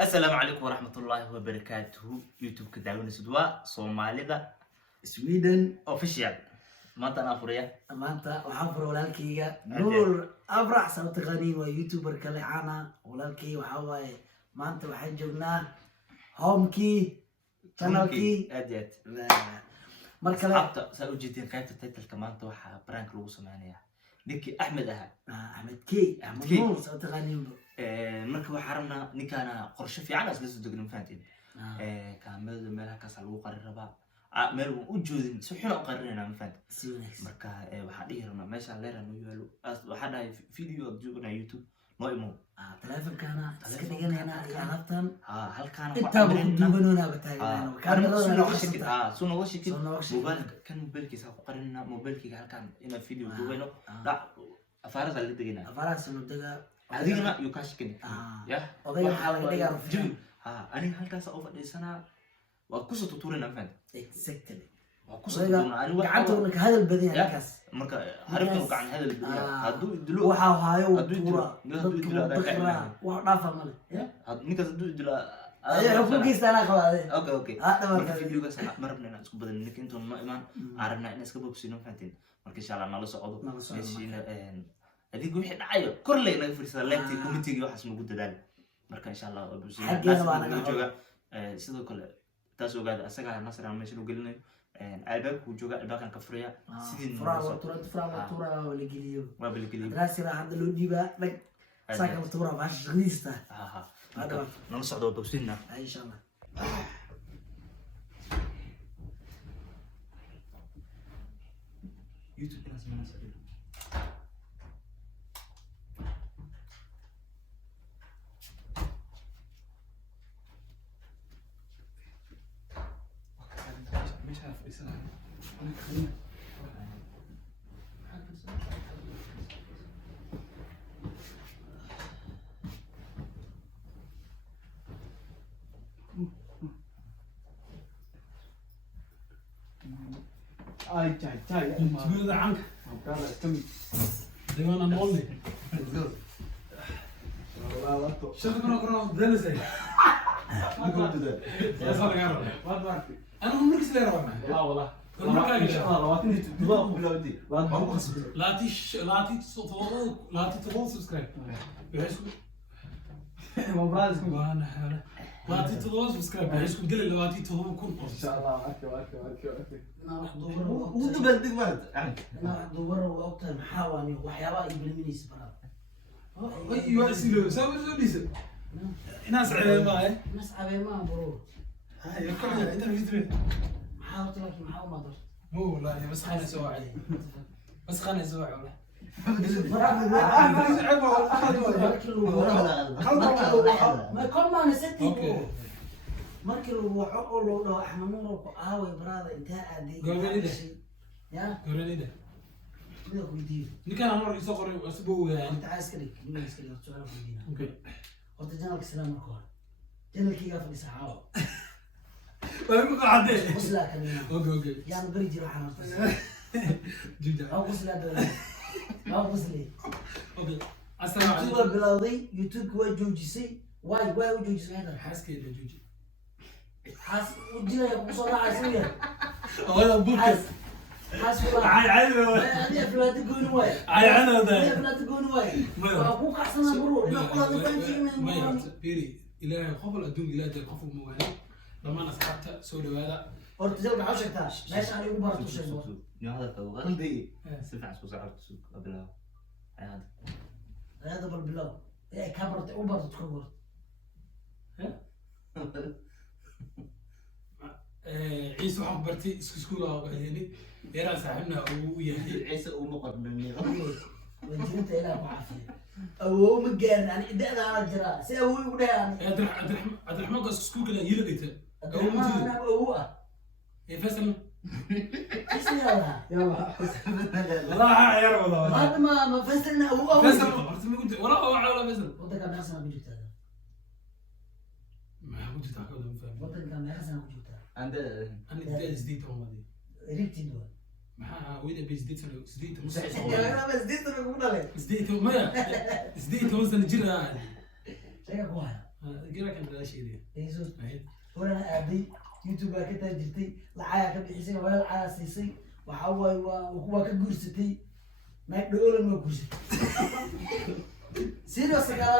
السلام عليكم ورحمة الله وبركاته. يوتيوب كدعونا سدوا صوماليدا سويدن اوفيشال. ما أنا أفريا maanta waxaan furo walaalkayga nuur afrax soo taqaaniin waa youtuber kale caana walaalkay waxa waaye maanta waxaan joognaa homekii channelkii أديت mar kale حتى سأوجدين قيمة التايتل كمان توحى برانك لوجو سمعناها نيكي أحمد أها axmed key axmed Key. nuur soo taqaaniin marka waxa rabnaa ninkaana qorshe fiican isla soo degno fahantiin kaamada meelaha kaas lagu qarin rabaa meel uu u joodin si xun u qarinayna ma fahantiin si wanaagsan marka waxa dhihi rabnaa meesha leeran u yaalo waxa dhahay video joogna YouTube noo imo teleefankana iska dhiganayna iyo alaabtan halkaan intaaba ku duubanoonaa bataaganayna kaamirada soo nooga shakid soo nooga shakid. mobilka kan mobilkiisa ku qarinayna mobilkiga halkaan ina video duubano afaarada la deganaa afaraha sano daga adigana iyo ka shakin ya odayga waxaa laga dhigaa rufyaan ani halkaas oo fadhiisanaa waa ku soo tuturina fahant exactly waa ku soo tuturina ani gacantuna ka hadal badan yahay halkaas marka arrintu gacan hadal haduu idilo waxaa haayo Hadduu tuura idilo, dadku bakra wax dhaafa male ninkaas haduu idilo ayaga xukunkiisa anaa qabaade okay hadda marka marka videogaas ma rabna inaan isku badan ninka intuu ma imaan aragna in iska bogsino fahantiin marka insha Allah nala socdo Nala socdo, meeshiina adigu wixii dhacayo korley naga fiirsada leegtii committee waxaas nagu dadaal marka insha Allah waa bogsino Xaggeena waa naga jooga sidoo kale taas ogaada asaga nasran meesha lagu gelinayo albaabku jooga albaabkan ka furaya sidii furaa tuura wala geliyo waa bilgeliyo raasira hadda loo dhiibaa dhag saaka tuura baash shaqadiista nala socdo waa bogsina insha Allah YouTube ina sameyna socdo تقول عنك ديوانا مولي شنو كنا دلسي يا صار قال انا عمرك سير وانا لا والله لا تتغول سبسكرايب لا تتغول سبسكرايب بحيث كنت قل لا تتغول كل ان شاء الله اوكي نروح دوبر ودبل دغمد نروح دوبر وقتها محاواني وحيابا يبلمنيس برا ايوه سيلو سوي ليس ناس على ما ناس عبي ما برو هاي كل عندنا فيديو حاولت لكن محاول ما ضر مو لا بس خلينا نسوي عليه بس خلينا نسوي عليه ما كل ما نسيتي markii lagu waco oo loo dhaw Axmed Nuur ku aaway brada inta aadey ya قريده mid ku diido ninkan amar isoo qoray asbuu yahay inta iska dhig mid iska dhig su'aal ku diina okay horta janalka salaam marka hore janalkiga fadhiisa caawa waa ku qacday qosla kanina okay yaan bari jiro waxaan horta jida oo qosla dawlad oo qosli okay assalaamu YouTube calaykum bilowday YouTube waa joojisay way u joojisay hada xaskeeda jooji xas u diray ku soo raacay wala buka xas wala عادي هذه افلات تقول واي عادي هذه افلات تقول واي ابوك احسن برو لا قرا تفنتي من بيري الى قبل الدون الى قفل موالي لما اصحابته سو دواده horta jalka waxa sheegtaa meesha aan ugu barato sheego يا هذا غلطي سمع سو ساعات سوق قبل هذا هذا بالبلاو ايه كبرت ugu barato كبر عيسى waxaan bartay iskuul ah baahini yara saaxibna uu yahay عيسى ومقدمني wajinta ilaa ku caafiyo awow ma gaarin ani idada aan jira si awow ugu dheeraan عبد الرحمن قص اسكول كده يلقيته انا awow ah يا فيصل اسمي يلا والله يا رب والله بعد ما فسرنا awow فيصل قلت ما قلت ولا ولا فيصل waddanka meesha ku jirtaa ما قلت تاخذ من فهم waddanka meesha ku jirtaa عند انا دي زديت هم دي ريتي دول ما وين بيزديت زديت مش انا بس دي انا بقول لك زديت ما زديت وزن جرا شيء كويس قرا كان لا شيء ايزو دي وانا ابي يوتيوب ka taajirtay lacag ka bixisay walaal caasisay waxa way waa ka guursatay ma dhoolan ma guursatay serious kala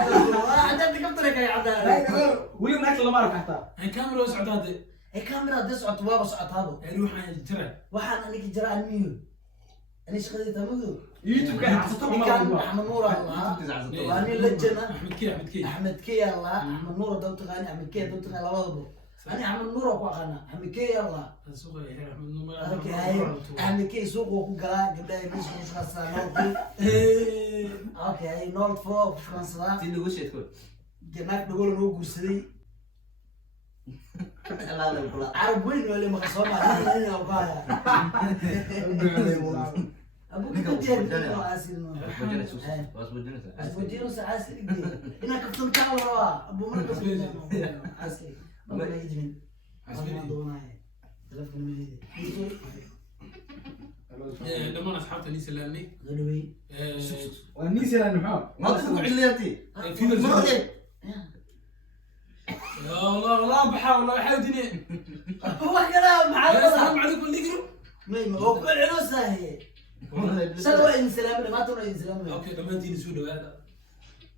waa hadda ka tarikay cadaan wili marka lama arko xataa هي كاميرا وسعدات ay camera das cod waa socotado يروح جرى waxaan anigi jira aniyo ani shaqadii tamadu youtube ka xataa kan Ahmed Nuur Allah waa nin lajana احمد كي Ahmed K Allah Ahmed Nuur dad taqaan Ahmed K dad taqaan labadaba ani Ahmed Nuur ku aqana Ahmed K Allah السوق يا احمد نور Ahmed K suuq ku galaa gabdhaha meesha ku shaqaysanaa okay not for France tii lagu sheeko janaak dhagol loo guursaday Allah la kula arab weyn wala ma soo maahan oo baaya abu ka jeedo aasino asbujino saasi ina kaftan taala abu marka aasi ma yijin asma doonay telefon milidi لما انا اصحابتي اللي سلامني غدوي ونيسي لانه حار ما تقول عليتي في يا الله لا بحاول احاول دنيا هو كلام السلام معاه عليكم اللي يقروا ما هو كل عروسه هي سلوى ان سلام ما تقول ان سلام اوكي لما تجي نسود هذا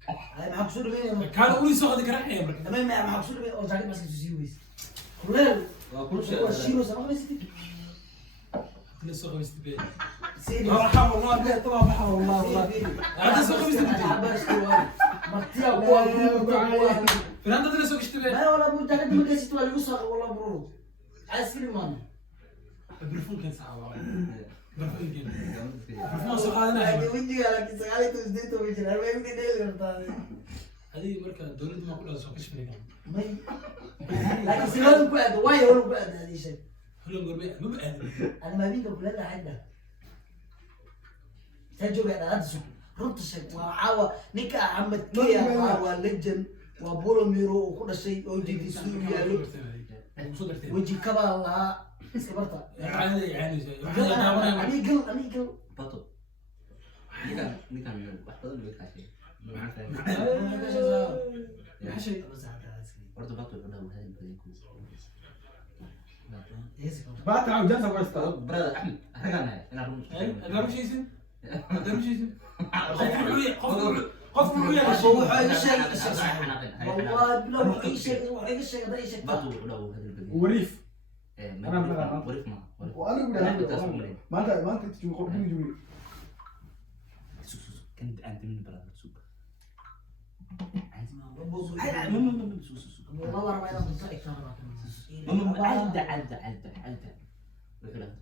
هاي ما حقصود مين كانوا يقولوا يسوق هذيك راح تمام ما حقصود مين او جاي بس تسيويس كلال كل شيء هو شيلو سما بس كل سوق مستبين سيري مرحبا والله طبعا مرحبا والله هذا سوق مستبين مرتيا وقوة فلان هذا سوق اشتباه ما ولا بد تقدم ما كسيت ولا يوسخ والله برو عسكري مان البرفون كان صعب برفون كان برفون سوق هذا هذه وجهي على كسالي تزديت وجهي انا ما يمدي ديل هذه مركز دولة ما كلها سوق اشتباه مي لكن سيران قاعد واي ولا قاعد هذه شيء كلهم قربي مو بأهل انا ما بينك كلنا حدا تجوا قاعد ادسو رنت شيء وعاوة نكا عمد كيا وعاوة لجن وبولو ميرو وكل شيء وجي في سوريا وجي كبا الله اسكبرتا يعني اني قل بطل نكان واحد بدل بيتحشي ماشي برضه بطل ولا هذا البديل كويس بعد تعال جالس واسطه برادر احمد هرجعنا انا انا مش اسم انا مش اسم قف معي هو حاجه شيء والله لو اي شيء اي شيء هذا اي شيء بطل ولا هذا البديل وريف انا وريف ما وانا اقول ما انت تجي قول لي جميل كنت انت من برادر سوق والله ورا ما ينطق عدة بطل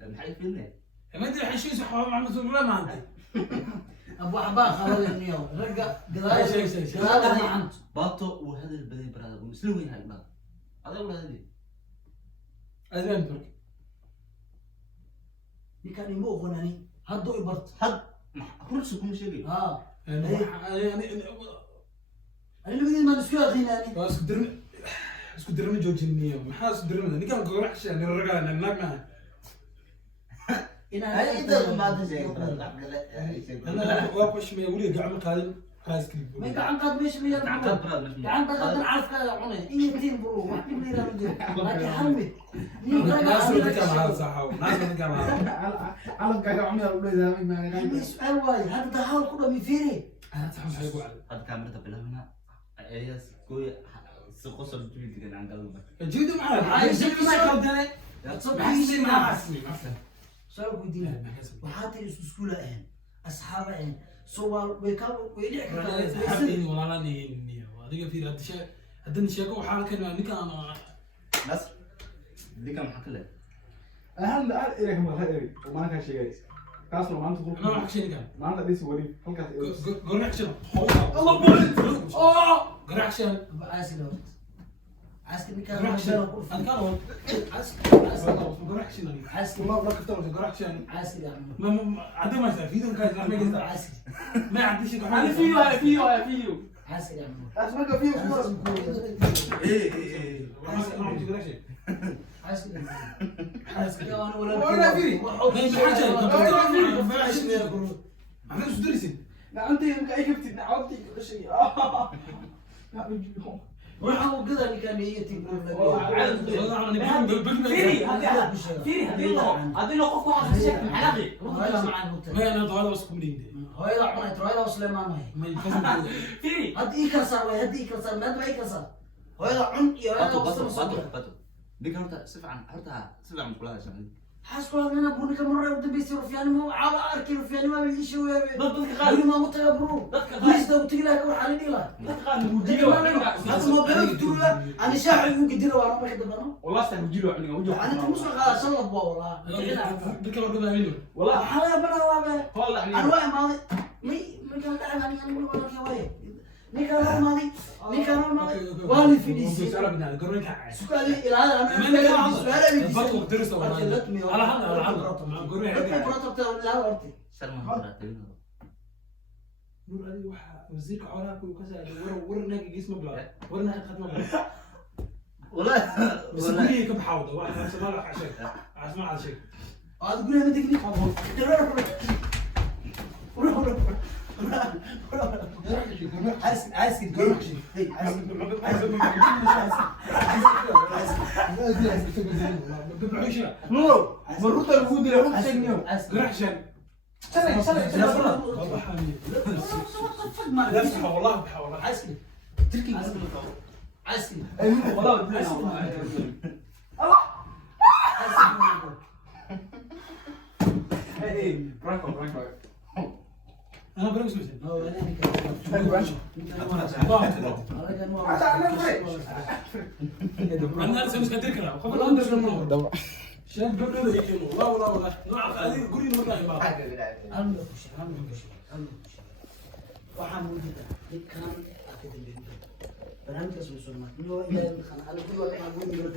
محل فيلم ما ادري الحين شو صح مع مسؤول ولا ما انت ابو عباس خلال النيو رجع شيء قضايا ما عنده بطل وهذا البديل برادر ومسلوين هاي البلد هذا ولا هذه ازمن ترك كان يمو غناني هدو يبرت هاد خلص كل شيء ها يعني انا بدي ما نسكت غيناني بس اسكو درمي جوجينيا ما حاس درمي ني كان قرحش يعني الرجال انا معنا هاي إذا ما تجي انا واقش ما يقول لي قاعد قادم خايس كليب ما قاعد قد مش مية قاعد قد نعرف كذا عوني إيه تين برو واحد من اللي رجع لكن حمد ناس اللي كان هذا صح ناس اللي كان هذا على كذا عمي اقول له ما سؤال واي هذا تحاول كله مفيري انا تحمل حيقول هذا كاميرا بلا هنا إياس كوي سقوسر جوي كده عن قلبك جيدوا معنا عايش ما يقدر تصبحي مع سؤال ودي وحاتي سكولة إن أصحابه إن سوال ويكابو ويدعك حبيني ولا ني هذيك في هذا الشيء هذا الشيء كو حاله كان انا بس دي كم حكى لك هل إليك ما هذا وما كان شيء كاسر ما أنت تقول ما راح شيء كان ما أنت ليس ولي هل كاس قول اكشن الله بولد قول اكشن عاسكي عاسكي كان قول اكشن انا كان عاسكي قول اكشن عاسكي والله ما كنت قول اكشن عاسكي يا عم ما عندي ما في دون كاس ما يقدر عاسكي ما عندي شيء أنا فيه عاسكي يا عم أسمعك فيه إيه ما عندي قول اكشن عاسكي حاسك يا انا ولا ولا فيه ما بحاجه ما عندي شو درسين لا انت يمكن اي كفتي نعودتي كل شيء waxaan u gadaa ninkaan niyatii هذه لو قفوا على الشيء حلاقي ما انا ضوال بس كومرين hooyada cunay hooyada Suleymaan ما يفهم فيري had ii kala saar way had ii kala saar maad way kala saar hooyada cun iyo hooyada ديك هرتا سبعة مقولها شنو حاسوا انا بونك مره ودبيسي رفياني ما عاو اركي رفياني ما بيجي شو ما متغبروا ليش دو تقلا كور حالي لا هذا ما بيرد انا شاعر وقدر وانا ما كدبنا والله استنجيله عني وجهه انا تمشي على شلب والله ذكر ربنا منه والله حلا بلا وابه والله انا واقع ماضي مي كان دعم يعني انا اقول لك يا وي مي كان ماضي والي في دي سي سربنا قرنك سؤالي الى هذا انا سؤالي بطل درس على حد مع قرنك نور هذه واحد وزيك عراك وكذا ورنا جسمه بلا ورنا ختمه بلا والله بس قولي كم حاوضه واحد ما له عشان اسمع هذا شيء هذا تقول لي تكنيك عايز نور مرات الوجود اللي هو سنيو عشان والله والله عايز كده تركي عايز كده والله اي برانكو انا برنس مثل انا لسه مش قادر كلام والله اندر الموضوع شاب قبل ذيك والله نعرف هذه قولي له والله ما وحمود ده كان اكيد اللي برنامج اسمه سلمان نو الى انا كل وقت اقول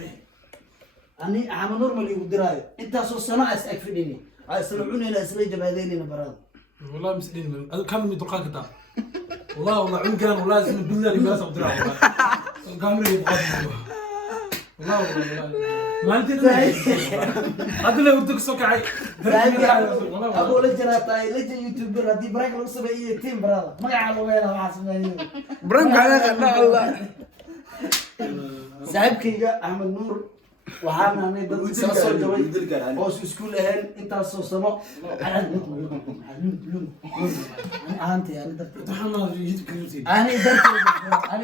اني عم نورمال يودراي انت سو سنه اسك فيني اسلعوني الى اسلي جبادين براد والله مسدين كم من دقائق كتاب والله عنقان والله اسم بالله اللي بس اقدر والله الكاميرا يبغى والله ما انت هذا اللي ودك سوكعي ابو لجنا تاي لجن يوتيوبر هذه بريك لو سبعيه تيم براد ما يعلم وين راح اسمه برانك على الله صاحبكي احمد نور waxaan aanay dad soo soo jaway oo iskuul ahaan inta soo samo aanti aan dartay محمد يجيب كريتي ani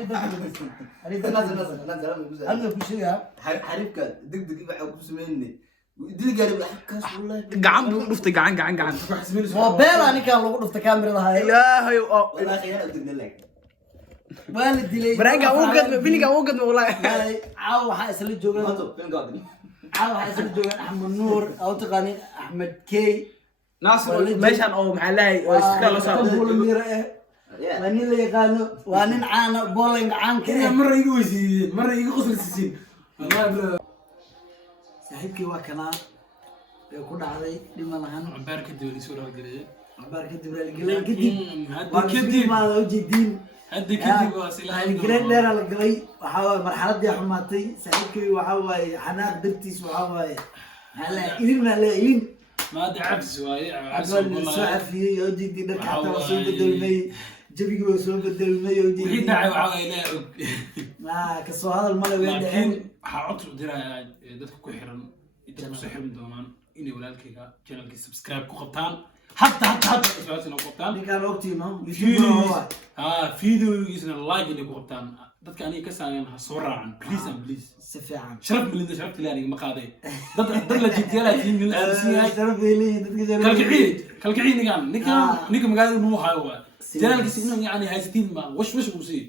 dartay ana ku sheega حريفك دق waxa ku sameeyay dil gaari xakaas wallahi gacan buu dhuftay gacan mobile ani kan lagu dhuftay kamerada hayo ilaahay wallahi khayr degdeg wal dilay برانكا فيلينكا وقد والله caaw waxa isla joogan caaw waxa isla joogan Axmed Nuur oo taqaani Axmed Key ناصر meeshan oo maxaa lahay oo iska la soo wani la yaqaano waa nin caana bowling caan ka كذا مره يجي ويسي مره يجي غسل سيسين والله saaxiibkii waa kana ee ku dhacday dhima lahan عبار كدي ولي سوره قليه عبار kadib la galay kadib هذا كدي ma la jeedin هذا كدي واسيلها galay dheer la galay waxa way marxaladii xumaatay saaxiibkii waxa way xanaaq dirtiis waxa way hala ilin ما ادري عبس واي عبس والله سعفي oo jeedin dharka xataa soo bedelmay jabigii waa soo bedelmay oo jeedin وحيد داعي وعاينا ma ka soo hadal ma la weyn لكن حاعط ديرها dadka ku xiran inta ku soo xiran doonaan inay walaalkayga channelka subscribe ku qabtaan حتى isla qabtaan ninkaan ogtiino فيديوgiisna like inay ku qabtaan dadka aniga ka saayaan ha soo raacan please and please si fiican sharaf milida sharafta ilaaniga ma qaaday dad la jiitiyaalaatiin min aadsiyahay sharaf ilay dadka kalkiciid ninka magaalada nuu hayo waa janaalkiisa inuu yani haysatiin ma wash uu sii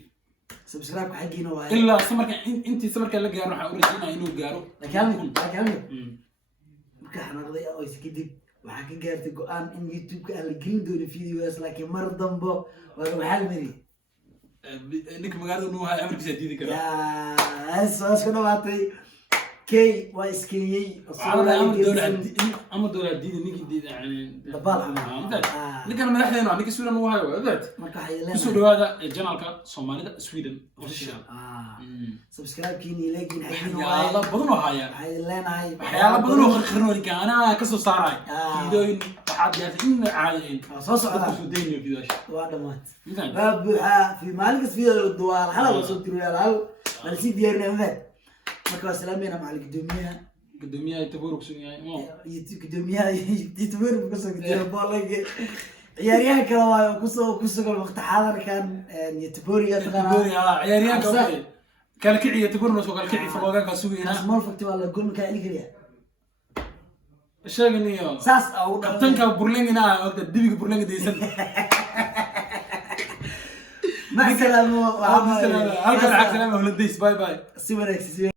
subscribe ka xaqiina waa ilaa intii samarka la gaaro waxa uu rajaynaa inuu gaaro laakiin marka xanaaqday oo iskidib waxaa ka gaartay go'aan in YouTube-ka aan la gelin doono videos laakiin mar dambo waa maxal mari ninka magaalada nuu hayo amarkiisa diidi kara soo soo dhawaatay kay waa iskeliyay ama dowlad diidi ninkii diidi yani dabaal ninkan madaxdeena ninka Sweden nuu hayo waa marka waxay kusoo dhawaada janaalka Soomaalida Sweden official subscribe kiini leegin waxyaalo badan oo haya waxay leenahay waxyaalo badan oo qarqarnoolika ana ka soo saaray fiidooyin waxaad yahay in caadi soo socda soo deeyo fidash waa dhamaad midaan بابها في مالك في الدوار حلا وصلت له الهل بلسي ديرنا مفاد marka salaamina macal gudoomiyaha gudoomiyaha tabuurku soo yahay gudoomiyaha tabuurku ku soo gudoomiyaha boolaga ciyaaryaha kale waayo ku soo waqti xaadirkan tabuuriga taqana ciyaaryaha kale kiciya tabuurna soo kale kiciya falooga ka sugayna mal fakti wala gool ka ili kaliya sheegniyo saas au kabtanka burlingina oo dibiga burlinga deysan مع السلامة هلكن عكسنا هولنديس باي باي سيبنا